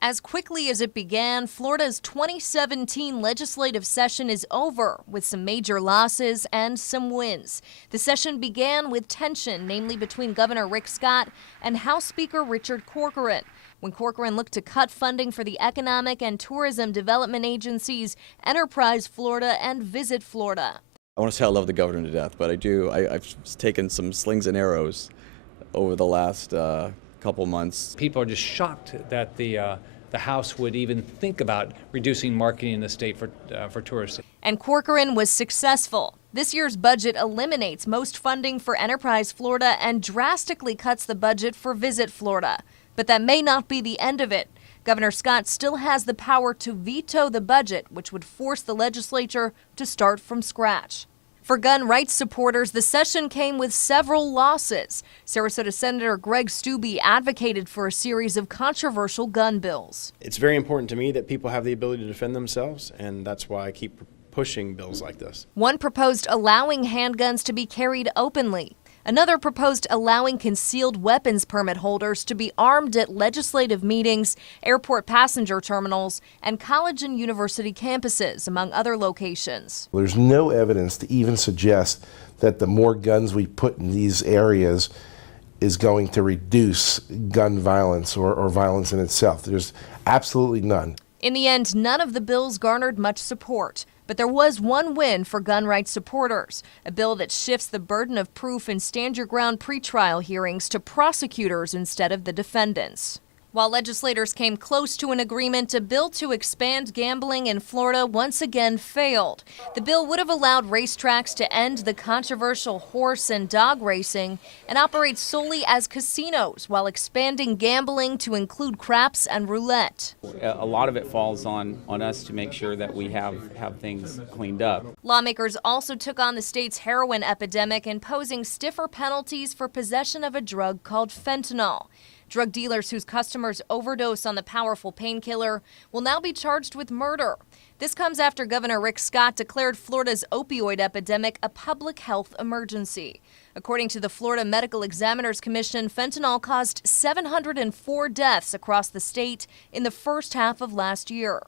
As quickly as it began, Florida's 2017 legislative session is over, with some major losses and some wins. The session began with tension, namely between Governor Rick Scott and House Speaker Richard Corcoran, when Corcoran looked to cut funding for the economic and tourism development agencies Enterprise Florida and Visit Florida. I want to say I love the governor to death, but I've taken some slings and arrows over the last couple months. People are just shocked that the House would even think about reducing marketing in the state for tourists. And Corcoran was successful. This year's budget eliminates most funding for Enterprise Florida and drastically cuts the budget for Visit Florida. But that may not be the end of it. Governor Scott still has the power to veto the budget, which would force the legislature to start from scratch. For gun rights supporters, the session came with several losses. Sarasota Senator Greg Stubbe advocated for a series of controversial gun bills. It's very important to me that people have the ability to defend themselves, and that's why I keep pushing bills like this. One proposed allowing handguns to be carried openly. Another proposed allowing concealed weapons permit holders to be armed at legislative meetings, airport passenger terminals, and college and university campuses, among other locations. There's no evidence to even suggest that the more guns we put in these areas is going to reduce gun violence or violence in itself. There's absolutely none. In the end, none of the bills garnered much support. But there was one win for gun rights supporters, a bill that shifts the burden of proof in stand-your-ground pretrial hearings to prosecutors instead of the defendants. While legislators came close to an agreement, a bill to expand gambling in Florida once again failed. The bill would have allowed racetracks to end the controversial horse and dog racing and operate solely as casinos while expanding gambling to include craps and roulette. A lot of it falls on us to make sure that we have things cleaned up. Lawmakers also took on the state's heroin epidemic, imposing stiffer penalties for possession of a drug called fentanyl. Drug dealers whose customers overdose on the powerful painkiller will now be charged with murder. This comes after Governor Rick Scott declared Florida's opioid epidemic a public health emergency. According to the Florida Medical Examiners Commission, fentanyl caused 704 deaths across the state in the first half of last year.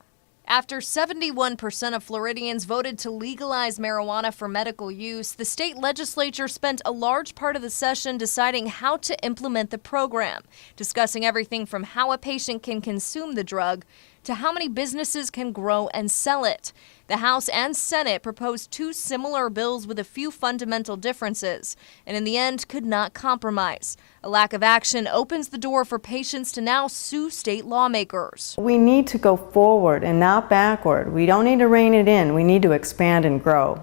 After 71% of Floridians voted to legalize marijuana for medical use, the state legislature spent a large part of the session deciding how to implement the program, discussing everything from how a patient can consume the drug to how many businesses can grow and sell it. The House and Senate proposed two similar bills with a few fundamental differences, and in the end could not compromise. A lack of action opens the door for patients to now sue state lawmakers. We need to go forward and not backward. We don't need to rein it in. We need to expand and grow.